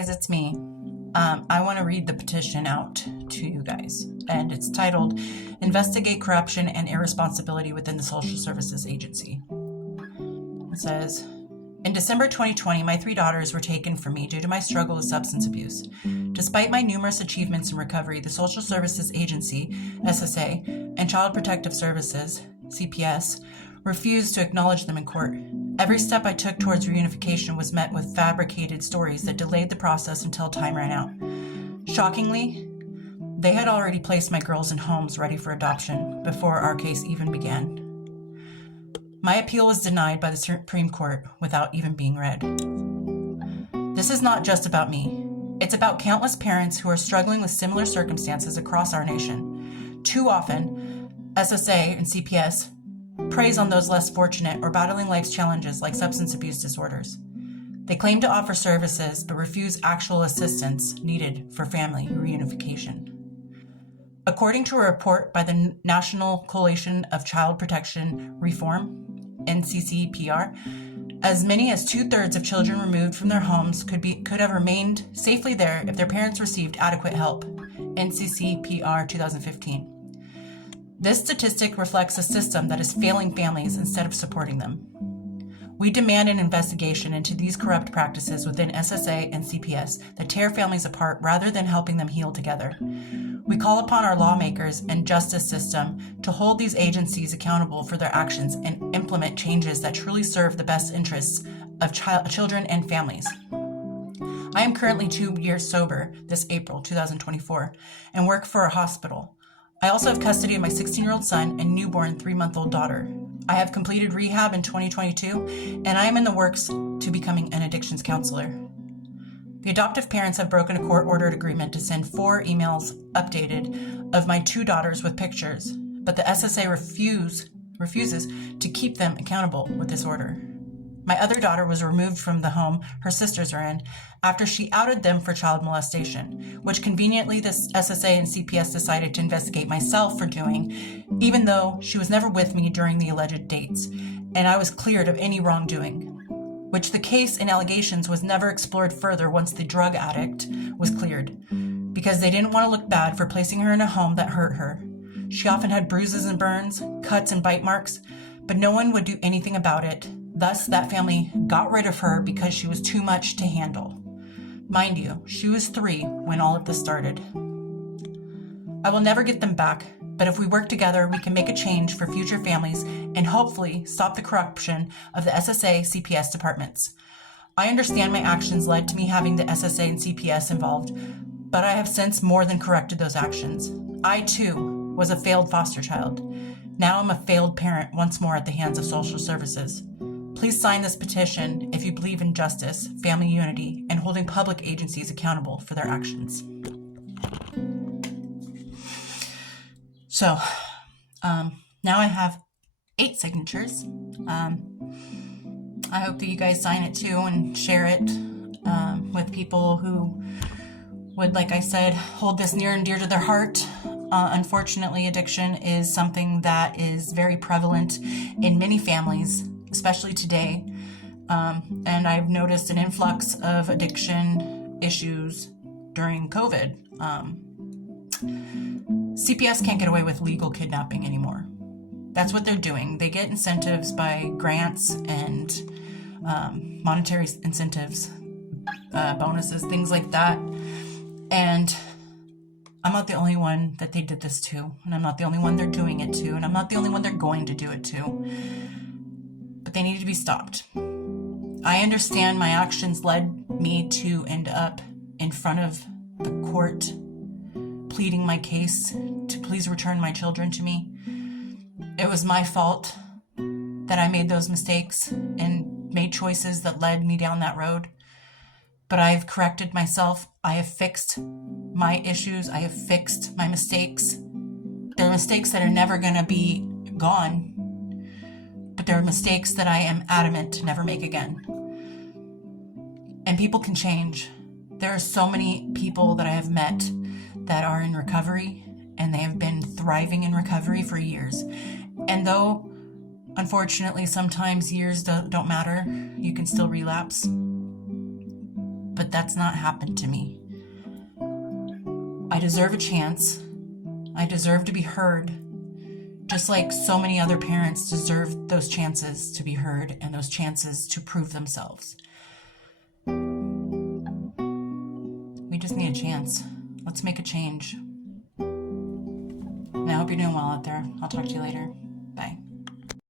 guys, it's me. I want to read the petition out to you guys, and it's titled Investigate Corruption and Irresponsibility Within the Social Services Agency. It says, in December 2020, my 3 daughters were taken from me due to my struggle with substance abuse. Despite my numerous achievements in recovery, the Social Services Agency, SSA, and Child Protective Services, CPS, refused to acknowledge them in court. Every step I took towards reunification was met with fabricated stories that delayed the process until time ran out. Shockingly, they had already placed my girls in homes ready for adoption before our case even began. My appeal was denied by the Supreme Court without even being read. This is not just about me. It's about countless parents who are struggling with similar circumstances across our nation. Too often, SSA and CPS preys on those less fortunate or battling life's challenges like substance abuse disorders. They claim to offer services but refuse actual assistance needed for family reunification. According to a report by the National Coalition of Child Protection Reform, NCCPR, as many as 2/3 of children removed from their homes could have remained safely there if their parents received adequate help, NCCPR 2015. This statistic reflects a system that is failing families instead of supporting them. We demand an investigation into these corrupt practices within SSA and CPS that tear families apart rather than helping them heal together. We call upon our lawmakers and justice system to hold these agencies accountable for their actions and implement changes that truly serve the best interests of children and families. I am currently 2 years sober this April 2024 and work for a hospital. I also have custody of my 16-year-old son and newborn 3-month-old daughter. I have completed rehab in 2022, and I am in the works to becoming an addictions counselor. The adoptive parents have broken a court-ordered agreement to send 4 emails updated of my 2 daughters with pictures, but the SSA refuses to keep them accountable with this order. My other daughter was removed from the home her sisters are in after she outed them for child molestation, which conveniently the SSA and CPS decided to investigate myself for doing, even though she was never with me during the alleged dates, and I was cleared of any wrongdoing, which the case and allegations was never explored further once the drug addict was cleared, because they didn't want to look bad for placing her in a home that hurt her. She often had bruises and burns, cuts and bite marks, but no one would do anything about it. Thus, that family got rid of her because she was too much to handle. Mind you, she was 3 when all of this started. I will never get them back, but if we work together, we can make a change for future families and hopefully stop the corruption of the SSA CPS departments. I understand my actions led to me having the SSA and CPS involved, but I have since more than corrected those actions. I, too, was a failed foster child. Now I'm a failed parent once more at the hands of social services. Please sign this petition if you believe in justice, family unity, and holding public agencies accountable for their actions. So, now I have 8 signatures. I hope that you guys sign it too and share it with people who would, like I said, hold this near and dear to their heart. Unfortunately, addiction is something that is very prevalent in many families, especially today. And I've noticed an influx of addiction issues during COVID. CPS can't get away with legal kidnapping anymore. That's what they're doing. They get incentives by grants and monetary incentives, bonuses, things like that. And I'm not the only one that they did this to, and I'm not the only one they're doing it to, and I'm not the only one they're going to do it to. But they need to be stopped. I understand my actions led me to end up in front of the court pleading my case to please return my children to me. It was my fault that I made those mistakes and made choices that led me down that road. But I have corrected myself. I have fixed my issues. I have fixed my mistakes. There are mistakes that are never going to be gone, but there are mistakes that I am adamant to never make again. And people can change. There are so many people that I have met that are in recovery, and they have been thriving in recovery for years. And though, unfortunately, sometimes years don't matter, you can still relapse. but that's not happened to me. I deserve a chance. I deserve to be heard, just like so many other parents deserve those chances to be heard and those chances to prove themselves. We just need a chance. Let's make a change. And I hope you're doing well out there. I'll talk to you later.